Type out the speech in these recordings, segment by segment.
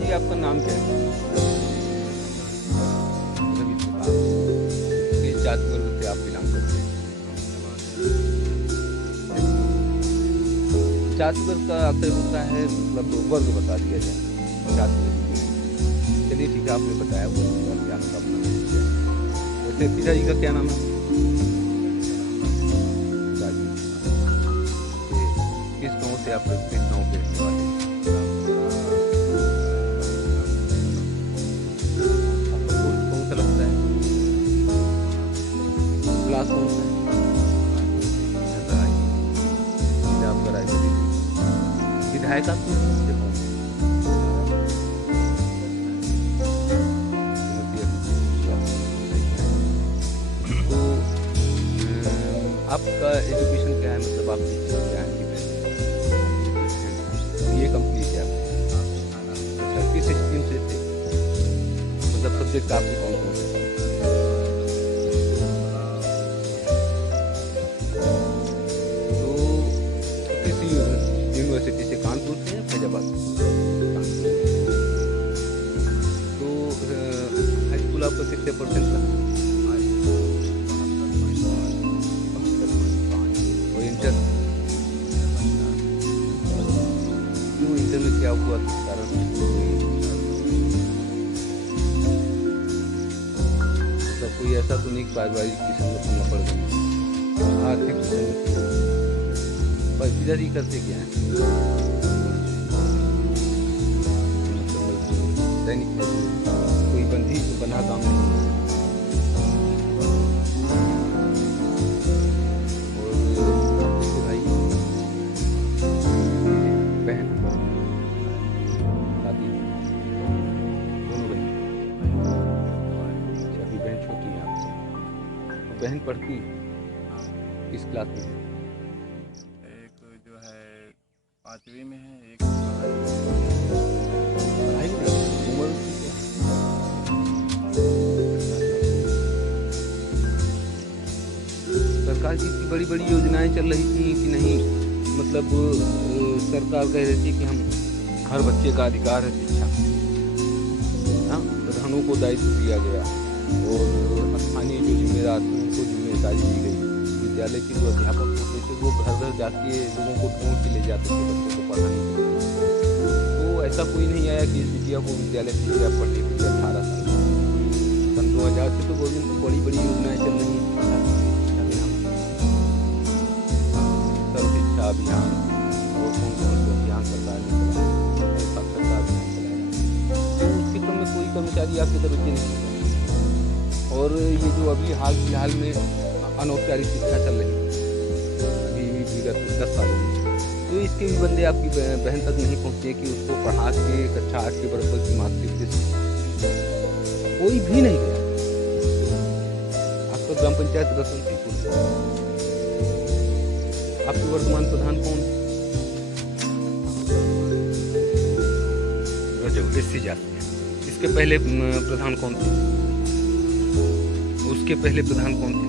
पिताजी आपका नाम क्या है? रवि प्रताप। किस जाति वर्ग से आप बिलोंग करते हैं? जाति वर्ग का अक्सर होता है मतलब वर्ग बता दिया जाए जाति वर्ग। चलिए ठीक है, आपने बताया वर्ग का क्या आपका अपना नाम क्या है। वैसे पिताजी का क्या नाम है? पिताजी किस गाँव से आप किस गाँव के रहने वाले हैं? आपका पोस्ट कौन सा लगता है? क्लास कौन सा है? राय। आपका रायबरेली। विधायक आप कौन से कौन? तो आपका एजुकेशन क्या है, मतलब आपकी क्या है? ये कंप्लीट है आपकी? अच्छा, किस स्ट्रीम से थे, मतलब सब्जेक्ट आपके कौन कौन से? तो किसी यूनिवर्सिटी से, कानपुर से या फैजाबाद? तो हाई स्कूल आपका कितने परसेंट था? और इंटर? क्यों इंटर में क्या हुआ, किस कारण से? मतलब कोई ऐसा तो नहीं पारिवारिक की संगति में पड़ गई, आर्थिक संगति? पर पिताजी करते क्या है? मतलब दैनिक मजदूर, कोई बंधी बना काम नहीं। और आपके भाई बहन दादी दोनों भाई? अच्छा, अभी बहन छोटी है आपसे? तो बहन पढ़ती किस क्लास में है? एक जो है 5वीं में है, एक पढ़ाई में उम्र उसकी क्या है? सरकार की इतनी बड़ी बड़ी योजनाएं चल रही थी कि नहीं, मतलब सरकार कह रही थी कि हम हर बच्चे का अधिकार है शिक्षा। हाँ, प्रधानों को दायित्व दिया गया और स्थानीय जो जिम्मेदार थे उनको जिम्मेदारी दी गई। विद्यालय के जो अध्यापक होते थे वो घर घर जाके लोगों को ढूंढ के ले जाते थे बच्चों को पढ़ाने के लिए। तो ऐसा कोई नहीं आया कि इस बिटिया को विद्यालय भेजिए, आप पढ़ने के लिए 18 साल। सन 2000 से तो गवर्नमेंट की बड़ी बड़ी योजनाएं चल रही हैं सर्व शिक्षा अभियान, और कौन कौन से अभियान सरकार ने चलाया, साक्षरता अभियान चलाया। तो उसके क्रम में कोई कर्मचारी आपकी तरफ से नहीं है। और ये जो अभी हाल फिलहाल में अनौपचारिक शिक्षा चल रही है अभी विगत 10 सालों में, तो इसके भी बंदे आपकी बहन तक नहीं पहुँचे कि उसको पढ़ा के कक्षा 8 के बराबर की मार्कशीट से कोई भी नहीं गया। आपका ग्राम पंचायत रतनपुर है। आपके वर्तमान प्रधान कौन है? रजब, एससी जाति है। इसके पहले प्रधान कौन थे? उसके पहले प्रधान कौन थे?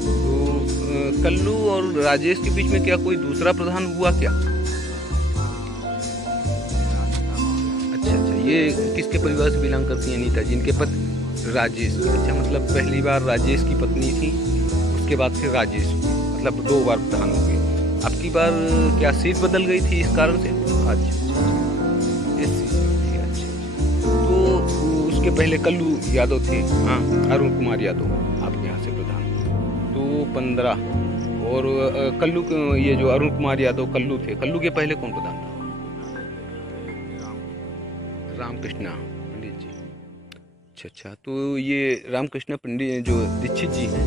तो कल्लू और राजेश के बीच में क्या कोई दूसरा प्रधान हुआ क्या? अच्छा, ये किसके परिवार से बिलोंग करती हैं अनीता जी? इनके पति राजेश। अच्छा, मतलब पहली बार राजेश की पत्नी थी, उसके बाद फिर राजेश, मतलब 2 बार प्रधान हो गए। आपकी बार क्या सीट बदल गई थी इस कारण से? अच्छा, तो उसके पहले कल्लू यादव थे, हाँ, अरुण कुमार यादव आपके यहाँ से प्रधान। तो 15 और कल्लू ये जो अरुण कुमार यादव कल्लू थे, कल्लू के पहले कौन प्रधान था? रामकृष्णा पंडित जी। अच्छा, तो ये रामकृष्णा पंडित जो दीक्षित जी हैं,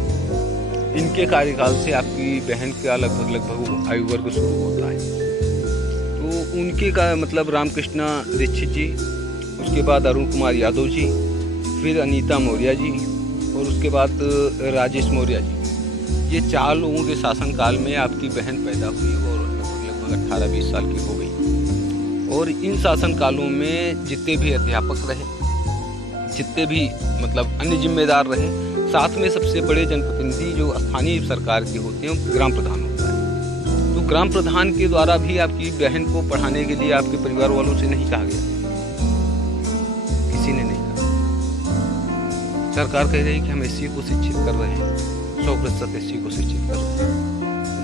इनके कार्यकाल से आपकी बहन का लगभग आयु वर्ग शुरू होता है। तो उनके का मतलब रामकृष्णा दीक्षित जी, उसके बाद अरुण कुमार यादव जी, फिर अनीता मौर्य जी, और उसके बाद राजेश मौर्य जी। ये 4 लोगों के शासनकाल में आपकी बहन पैदा हुई और लगभग 18-20 साल की हो गई। और इन शासन कालों में जितने भी अध्यापक रहे, जितने भी मतलब अन्य जिम्मेदार रहे, साथ में सबसे बड़े जनप्रतिनिधि जो स्थानीय सरकार के होते हैं वो ग्राम प्रधान होता है। तो ग्राम प्रधान के द्वारा भी आपकी बहन को पढ़ाने के लिए आपके परिवार वालों से नहीं कहा गया, किसी ने नहीं कहा। सरकार कह रही है कि हम एससी को शिक्षित कर रहे हैं, 100% एससी को शिक्षित कर रहे हैं।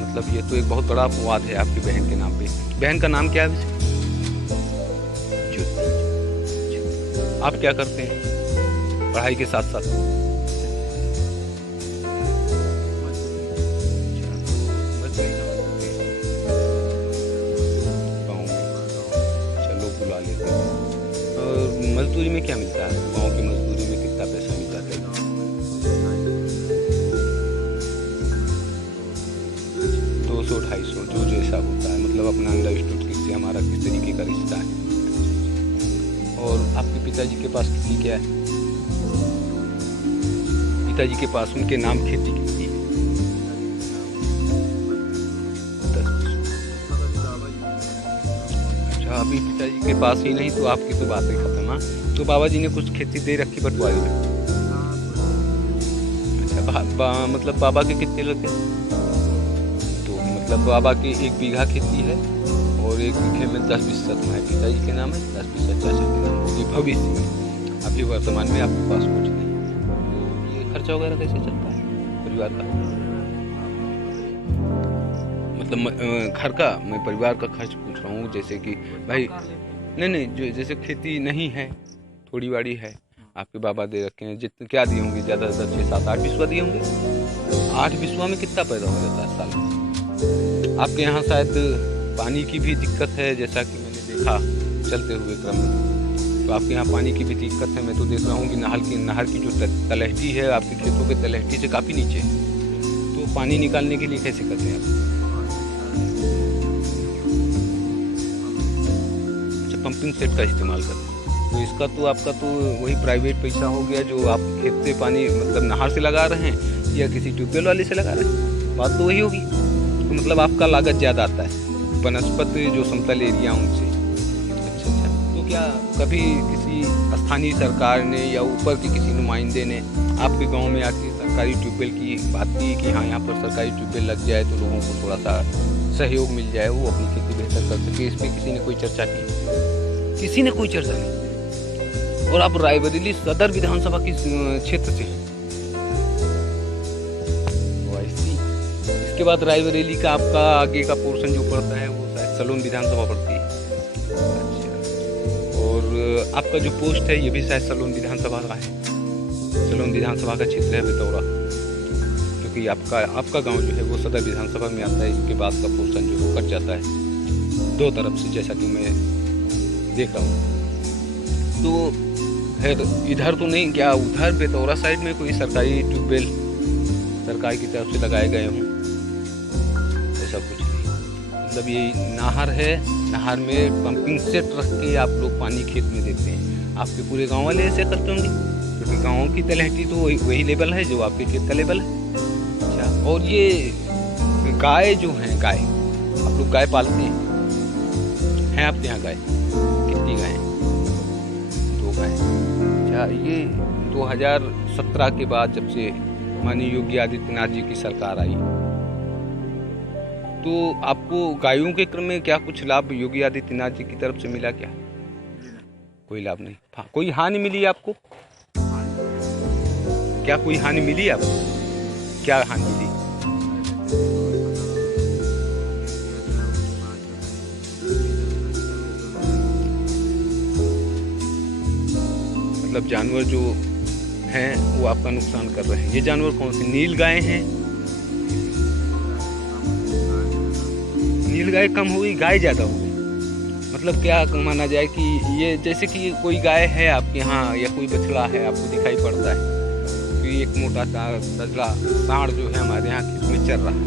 मतलब ये तो एक बहुत बड़ा अपवाद है आपकी बहन के नाम पे। बहन का नाम क्या है वैसे? आप क्या करते हैं पढ़ाई के साथ साथ? चलो बुला लेते हैं। और मजदूरी में क्या मिलता है? गाँव की मजदूरी में कितना पैसा मिलता है? 200-250 जो जैसा होता है, मतलब अपना अंडरस्टूड किससे हमारा किस तरीके का रिश्ता है। और आपके पिताजी के पास खेती क्या है? पिताजी के पास उनके नाम खेती कितनी है? 10। अच्छा, अभी पिताजी के पास ही नहीं तो आपकी तो बात ही खत्म। हाँ, तो बाबा जी ने कुछ खेती दे रखी बंटवारे में? अच्छा, मतलब बाबा के कितने लगे? तो मतलब बाबा की 1 बीघा खेती है और 1 बीघे में 10-20 सतमा है पिताजी के नाम है, 10-20 चाचा के नाम होगी भविष्य में। अभी वर्तमान में आपके पास कुछ नहीं। तो ये खर्चा वगैरह कैसे चलता है परिवार का? मतलब घर का, मैं परिवार का खर्च पूछ रहा हूँ। जैसे कि भाई नहीं जो जैसे खेती नहीं है, थोड़ी बाड़ी है, आपके बाबा दे रखे हैं, जितने क्या दिए होंगे? ज़्यादा से ज़्यादा 6-7-8 बिस्वा दिए होंगे। 8 बिस्वा में कितना पैदा हो जाता है साल में? आपके यहाँ शायद पानी की भी दिक्कत है, जैसा कि मैंने देखा चलते हुए क्रम में। तो आपके यहाँ पानी की भी दिक्कत है। मैं तो देख रहा हूँ कि नहर की जो तलहटी है आपके खेतों के तलहटी से काफ़ी नीचे, तो पानी निकालने के लिए कैसे करते हैं आप? अच्छा, पंपिंग सेट का इस्तेमाल करते हैं। तो इसका तो आपका तो वही प्राइवेट पैसा हो गया जो आप खेत से पानी मतलब नहर से लगा रहे हैं या किसी ट्यूबवेल वाले से लगा रहे हैं, बात तो वही होगी। तो मतलब आपका लागत ज़्यादा आता है बनस्पत जो समतल एरिया उनसे। अच्छा, तो क्या कभी किसी स्थानीय सरकार ने या ऊपर के किसी नुमाइंदे ने आपके गांव में आके सरकारी ट्यूबवेल की बात की कि हाँ यहाँ पर सरकारी ट्यूबवेल लग जाए तो लोगों को थोड़ा सा सहयोग मिल जाए, वो अपनी खेती बेहतर कर सके? इस पर किसी ने कोई चर्चा की? किसी ने कोई चर्चा नहीं। और आप रायबरेली सदर विधानसभा की क्षेत्र से हैं। इसके बाद रायबरेली का आपका आगे का पोर्शन जो पड़ता है वो शायद सलोन विधानसभा पड़ती है। अच्छा, और आपका जो पोस्ट है ये भी शायद सलोन विधानसभा का है। सलोन विधानसभा का क्षेत्र है बेतौरा, क्योंकि आपका गांव जो है वो सदर विधानसभा में आता है। इसके बाद का पोर्शन जो वो कट जाता है 2 तरफ से, जैसा कि मैं देख रहा हूँ। तो खैर इधर तो नहीं, क्या उधर बेतौरा साइड में कोई सरकारी ट्यूबवेल सरकार की तरफ से लगाए गए हों? ऐसा कुछ नहीं। मतलब ये नहर है, नहर में पंपिंग सेट रख के आप लोग पानी खेत में देते हैं। आपके पूरे गांव वाले ऐसे करते होंगे, क्योंकि गाँव की तलहटी तो वही लेवल है जो आपके खेत का लेवल है। अच्छा, और ये गाय जो हैं, गाय आप लोग गाय पालते हैं आपके यहाँ? गाय कितनी गाय? 2 गाय। अच्छा, ये 2017 के बाद जब से माननीय योगी आदित्यनाथ जी की सरकार आई, तो आपको गायों के क्रम में क्या कुछ लाभ योगी आदित्यनाथ जी की तरफ से मिला क्या? कोई लाभ नहीं। हाँ, कोई हानि मिली आपको? क्या कोई हानि मिली आपको? क्या हानि मिली? मतलब जानवर जो हैं वो आपका नुकसान कर रहे हैं। ये जानवर कौन से? नील गाय हैं? नील गाय कम हुई, गाय ज़्यादा हो गई। मतलब क्या माना जाए कि ये जैसे कि कोई गाय है आपके यहाँ या कोई बछड़ा है, आपको दिखाई पड़ता है कि एक मोटा सा तगड़ा सांड जो है हमारे यहाँ खेत में चल रहा है,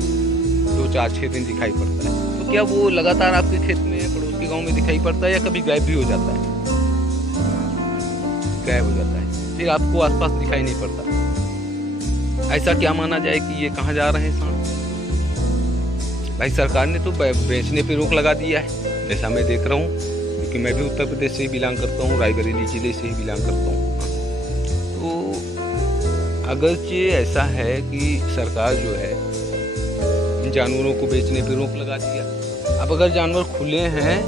2-4-6 दिन दिखाई पड़ता है। तो क्या वो लगातार आपके खेत में पड़ोस के गाँव में दिखाई पड़ता है या कभी गायब भी हो जाता है? गायब हो जाता है, फिर आपको आसपास दिखाई नहीं पड़ता। ऐसा क्या माना जाए कि ये कहाँ जा रहे हैं सांड? भाई सरकार ने तो बेचने पे रोक लगा दिया है, जैसा मैं देख रहा हूँ, क्योंकि मैं भी उत्तर प्रदेश से ही बिलोंग करता हूँ, रायबरेली जिले से ही बिलोंग करता हूँ। तो अगरचे ऐसा है कि सरकार जो है इन जानवरों को बेचने पे रोक लगा दिया। अब अगर जानवर खुले हैं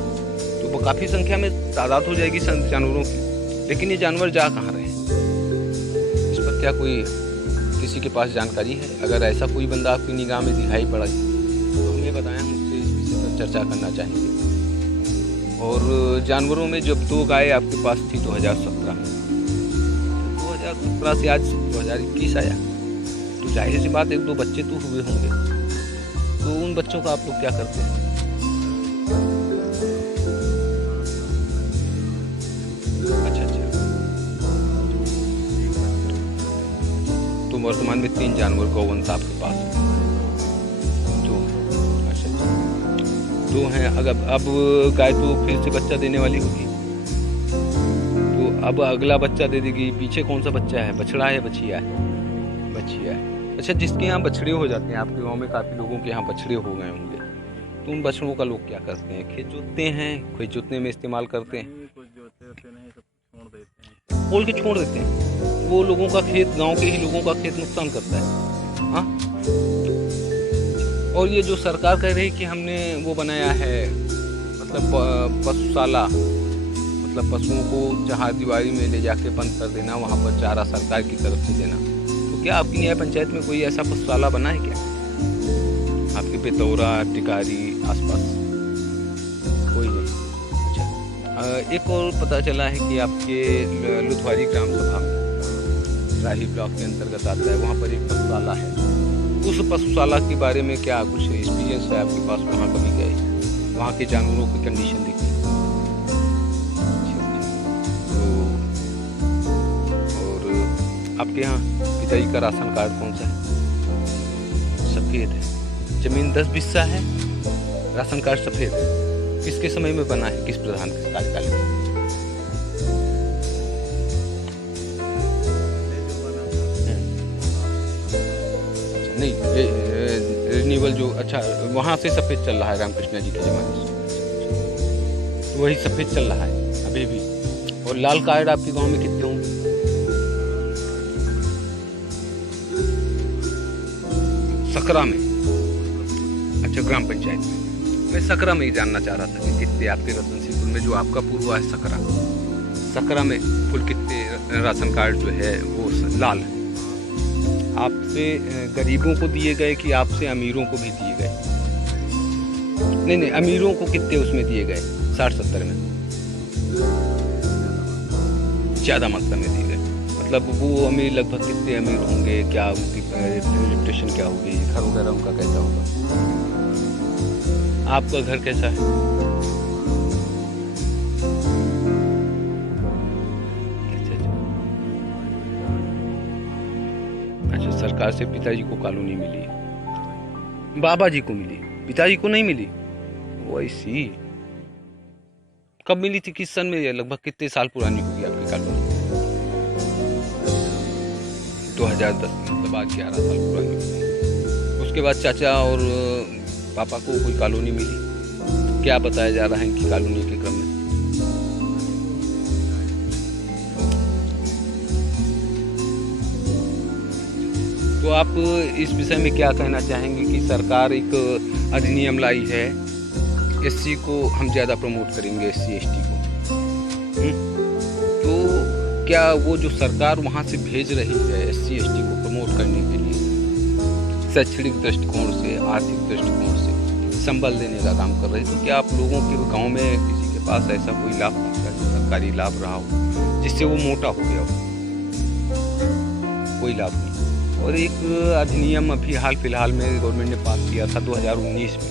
तो वो काफ़ी संख्या में तादाद हो जाएगी जानवरों की, लेकिन ये जानवर जा कहाँ रहे हैं, इस पर क्या कोई किसी के पास जानकारी है? अगर ऐसा कोई बंदा आपकी निगाह में दिखाई पड़ा तो हमें बताएं, हम उससे इस विषय पर चर्चा करना चाहेंगे। और जानवरों में जब 2 गाय आपके पास थी 2017 में, 2017 से आज 2021 आया, तो जाहिर सी बात 1-2 बच्चे तो हुए होंगे। तो उन बच्चों का आप लोग क्या करते हैं? अच्छा। तो वर्तमान में 3 जानवर गौवंश आपके पास है। तो अच्छा 2 हैं। अगर अब गाय तो फिर से बच्चा देने वाली होगी, तो अब अगला बच्चा दे देगी। पीछे कौन सा बच्चा है, बछड़ा है, बछिया है? बछिया है। अच्छा, जिसके यहाँ बछड़े हो जाते हैं, आपके गांव में काफ़ी लोगों के यहाँ बछड़े हो गए होंगे, तो उन बछड़ों का लोग क्या करते हैं? खेत जोतते हैं, खेत जोतने में इस्तेमाल करते हैं, कुछ जोते नहीं, सब छोड़ देते हैं। खोल के छोड़ देते हैं। वो लोगों का खेत, गांव के ही लोगों का खेत नुकसान करता है। हाँ। और ये जो सरकार कह रही है कि हमने वो बनाया है, मतलब पशुशाला, मतलब पशुओं को जहाँ दीवारी में ले जाके बंद कर देना, वहाँ पर चारा सरकार की तरफ से देना। तो क्या आपकी न्याय पंचायत में कोई ऐसा पशुशाला बना है क्या? आपके बेतौरा, टिकारी आसपास कोई नहीं? अच्छा। एक और पता चला है कि आपके लुधवारी ग्राम सभा में, राही ब्लॉक के अंतर्गत आता है, वहाँ पर एक पशुशाला है। उस पशुशाला के बारे में क्या कुछ एक्सपीरियंस है आपके पास? वहाँ कभी गए, वहाँ के जानवरों की कंडीशन देखी? तो और आपके यहाँ पिताजी का राशन कार्ड कौन सा है? सफ़ेद है। जमीन 10 बिस्सा है, राशन कार्ड सफ़ेद है। किसके समय में बना है, किस प्रधान के कार्यकाल में? नहीं, ये रिन्यूअल जो, अच्छा वहाँ से सफ़ेद चल रहा है रामकृष्ण जी के ज़माने से, तो वही सफ़ेद चल रहा है अभी भी। और लाल कार्ड आपके गांव में कितने होंगे? सकरा में? अच्छा, ग्राम पंचायत में। मैं सकरा में ही जानना चाह रहा था कि कितने आपके रतनसिंहपुर में, जो आपका पूर्वा है सकरा में कुल कितने राशन कार्ड जो है वो लाल है? आपसे गरीबों को दिए गए कि आपसे अमीरों को भी दिए गए? नहीं, अमीरों को कितने उसमें दिए गए? 60-70 में ज़्यादा मात्रा में दिए गए। मतलब वो अमीर लगभग कितने अमीर होंगे? क्या उनकी रेपुटेशन क्या होगी? घर वगैरह उनका कैसा होगा? आपका घर कैसा है? अच्छा, सरकार से पिताजी को कॉलोनी मिली, बाबा जी को मिली, पिताजी को नहीं मिली? वैसी कब मिली थी, किस सन में? लगभग कितने साल पुरानी होगी आपकी कॉलोनी? 2010 में, मतलब आज 11 साल पुरानी होगी। उसके बाद चाचा और पापा को कोई कॉलोनी मिली? क्या बताया जा रहा है इनकी कॉलोनी के क्रम में? तो आप इस विषय में क्या कहना चाहेंगे कि सरकार एक अधिनियम लाई है, एससी को हम ज़्यादा प्रमोट करेंगे, SC ST को, तो क्या वो जो सरकार वहाँ से भेज रही है SC ST को प्रमोट करने के लिए, शैक्षणिक दृष्टिकोण से, आर्थिक दृष्टिकोण से संबल देने का काम कर रही है, तो क्या आप लोगों के गांव में किसी के पास ऐसा कोई लाभ पहुँचा, सरकारी लाभ रहा हो जिससे वो मोटा हो गया हो? कोई लाभ नहीं। और एक अधिनियम अभी हाल फिलहाल में गवर्नमेंट ने पास किया था 2019 में,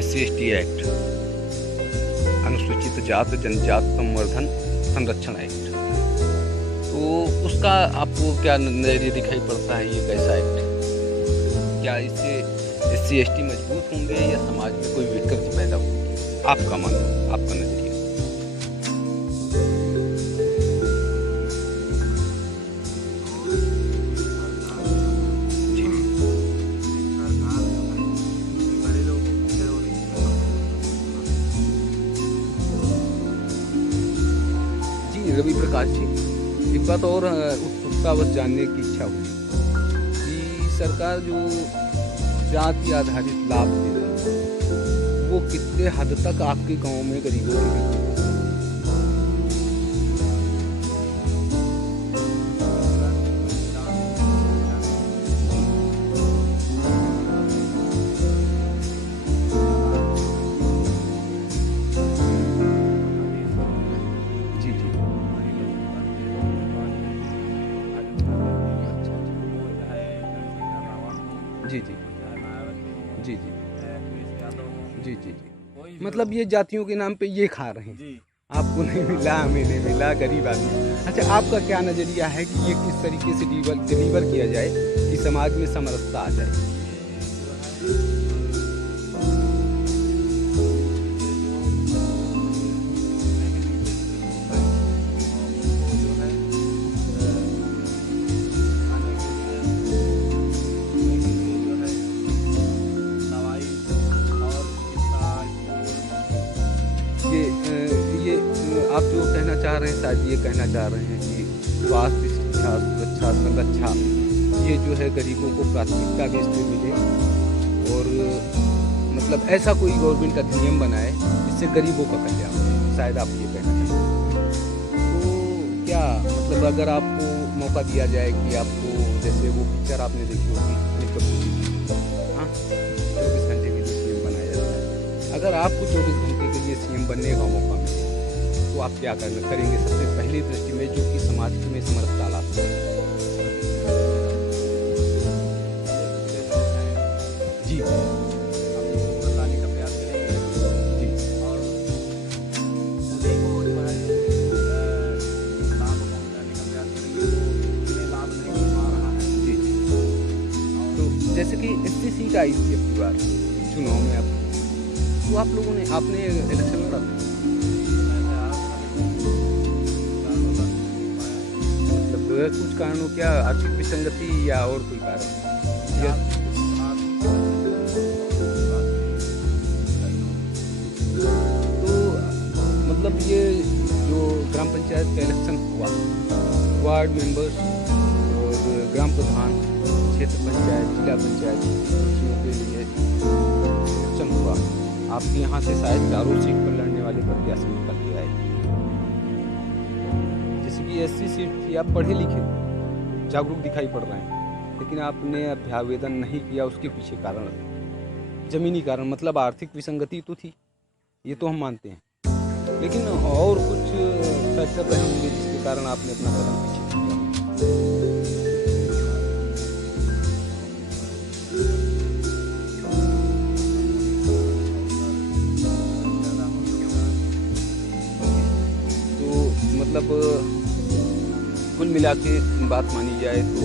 SC ST एक्ट, अनुसूचित जात जनजात संवर्धन संरक्षण एक्ट। तो उसका आपको क्या नजरिए दिखाई पड़ता है? ये कैसा एक्ट है? क्या इससे SC ST मजबूत होंगे या समाज में कोई विकृति पैदा होगी? आपका मानना, आपका नजरिया? रवि प्रकाश जी, एक बात और उत्सुकता थोड़ा बस जानने की इच्छा हुई कि सरकार जो जाति आधारित लाभ दे रही है वो कितने हद तक आपके गांव में गरीबों के बीच में जी जी जी जी जी जी जी जी जी मतलब ये जातियों के नाम पे ये खा रहे हैं। जी आपको नहीं मिला, हमें नहीं मिला, गरीब आदमी। अच्छा, आपका क्या नज़रिया है कि ये किस तरीके से डिलीवर किया जाए कि समाज में समरसता आ जाए? आप जो कहना चाह रहे हैं, शायद ये कहना चाह रहे हैं कि स्वास्थ्य, शिक्षा, सुरक्षा, संरक्षा ये जो है गरीबों को प्राथमिकता बेस पे मिले और मतलब ऐसा कोई गवर्नमेंट अधिनियम बनाए जिससे गरीबों का कल्याण हो। शायद आप ये कहना चाहते हैं। तो क्या मतलब अगर आपको मौका दिया जाए कि आपको, जैसे वो पिक्चर आपने देखी होगी हाँ, 24 घंटे के लिए सीएम बनाया जाता है, अगर आपको 24 घंटे के लिए सीएम बनने का मौका मिले तो आप क्या करेंगे सबसे पहली दृष्टि में जो कि समाज में समरसता लाता है? जी बताने का प्रयास करेंगे जी और उन्हीं को जो है लाभ पहुँचाने का प्रयास करेंगे जो इन्हें लाभ नहीं मिल पा रहा है। जी तो जैसे कि SC सीट आई थी अपनी बार चुनाव में, तो आप लोगों ने, आपने इलेक्शन लड़ा था? कुछ कारणों, क्या आर्थिक विसंगति या और कोई कारण? तो मतलब ये जो ग्राम पंचायत का इलेक्शन हुआ, वार्ड मेंबर्स और ग्राम प्रधान, क्षेत्र पंचायत, जिला पंचायत कुर्सियों के लिए इलेक्शन हुआ, आपके यहाँ से शायद 4 सीट पर लड़ने वाले प्रत्याशी निकल के आए। SC सीट थी, आप पढ़े लिखे, जागरूक दिखाई पड़ रहे हैं, लेकिन आपने अभ्यावेदन नहीं किया। उसके पीछे कारण जमीनी कारण, मतलब आर्थिक विसंगति तो थी, ये तो हम मानते हैं, लेकिन और कुछ फैक्टर रहे होंगे जिसके कारण आपने अपना कदम पीछे किया। तो मतलब कुल मिला के बात मानी जाए तो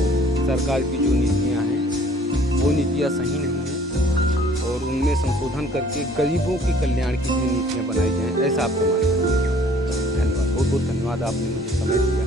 सरकार की जो नीतियाँ हैं वो नीतियाँ सही नहीं हैं और उनमें संशोधन करके गरीबों के कल्याण की लिए नीतियाँ बनाई जाएँ, ऐसा आपका मानना है? धन्यवाद, बहुत बहुत धन्यवाद, आपने मुझे समय दिया।